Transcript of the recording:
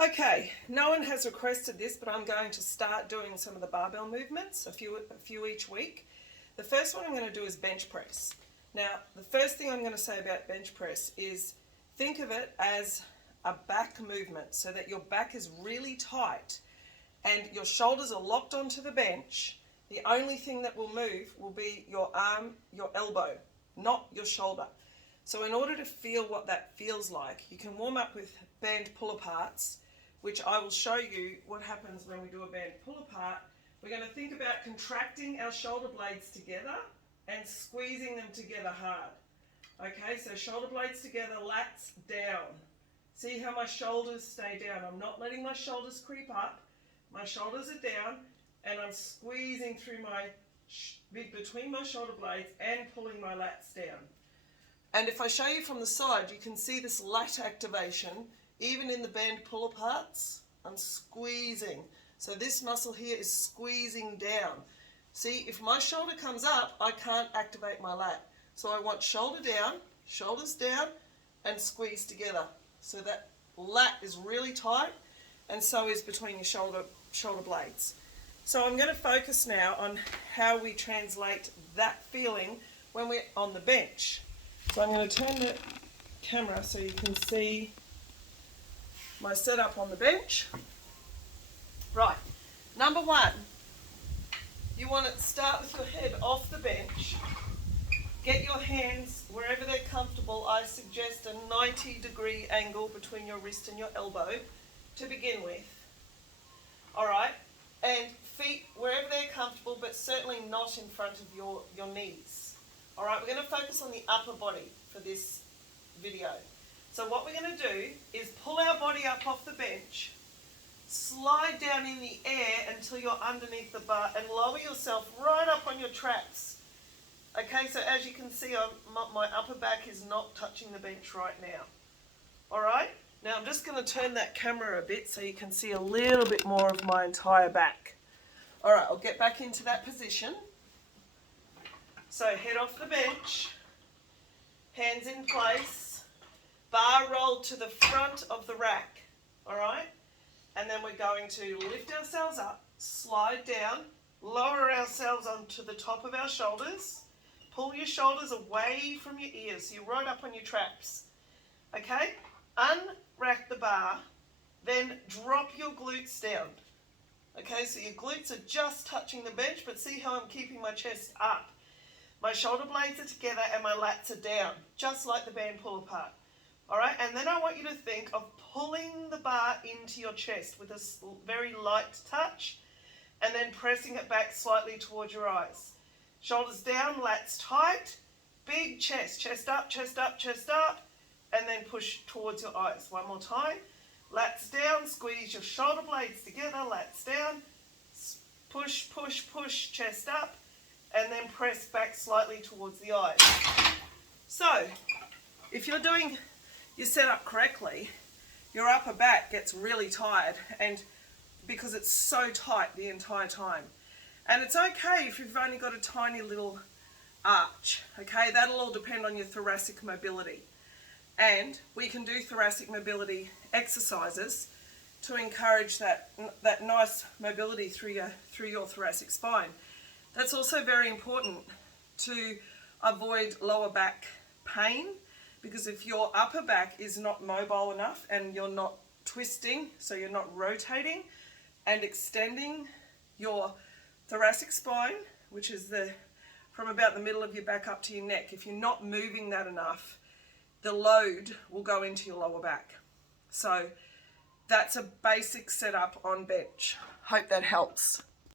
Okay, no one has requested this, but I'm going to start doing some of the barbell movements, a few each week. The first one I'm going to do is bench press. Now, the first thing I'm going to say about bench press is think of it as a back movement so that your back is really tight and your shoulders are locked onto the bench. The only thing that will move will be your arm, your elbow, not your shoulder. So in order to feel what that feels like, you can warm up with band pull-aparts, which I will show you what happens when we do a band pull-apart. We're going to think about contracting our shoulder blades together and squeezing them together hard. Okay, so shoulder blades together, lats down. See how my shoulders stay down. I'm not letting my shoulders creep up. My shoulders are down and I'm squeezing through my between my shoulder blades and pulling my lats down. And if I show you from the side, you can see this lat activation, even in the band pull-aparts. I'm squeezing. So this muscle here is squeezing down. See, if my shoulder comes up, I can't activate my lat. So I want shoulder down, shoulders down, and squeeze together. So that lat is really tight, and so is between your shoulder blades. So I'm going to focus now on how we translate that feeling when we're on the bench. So I'm going to turn the camera so you can see my setup on the bench. Right, number one, you want to start with your head off the bench. Get your hands wherever they're comfortable. I suggest a 90-degree angle between your wrist and your elbow to begin with. All right, and feet wherever they're comfortable, but certainly not in front of your knees. All right, we're going to focus on the upper body for this video. So what we're going to do is pull our body up off the bench, slide down in the air until you're underneath the bar and lower yourself right up on your traps. Okay, so as you can see, my upper back is not touching the bench right now. All right, now I'm just going to turn that camera a bit so you can see a little bit more of my entire back. All right, I'll get back into that position. So head off the bench, hands in place, bar rolled to the front of the rack, all right? And then we're going to lift ourselves up, slide down, lower ourselves onto the top of our shoulders, pull your shoulders away from your ears, so you're right up on your traps, okay? Unrack the bar, then drop your glutes down. Okay, so your glutes are just touching the bench, but see how I'm keeping my chest up. My shoulder blades are together and my lats are down, just like the band pull-apart. All right, and then I want you to think of pulling the bar into your chest with a very light touch and then pressing it back slightly towards your eyes. Shoulders down, lats tight, big chest, chest up, chest up, chest up, and then push towards your eyes. One more time. Lats down, squeeze your shoulder blades together, lats down, push, push, push, chest up, and then press back slightly towards the eyes. So, if you're doing your setup correctly, your upper back gets really tired, and because it's so tight the entire time. And it's okay if you've only got a tiny little arch, okay? That'll all depend on your thoracic mobility. And we can do thoracic mobility exercises to encourage that nice mobility through your thoracic spine. That's also very important to avoid lower back pain, because if your upper back is not mobile enough and you're not twisting, so you're not rotating and extending your thoracic spine, which is from about the middle of your back up to your neck, if you're not moving that enough, the load will go into your lower back. So that's a basic setup on bench. Hope that helps.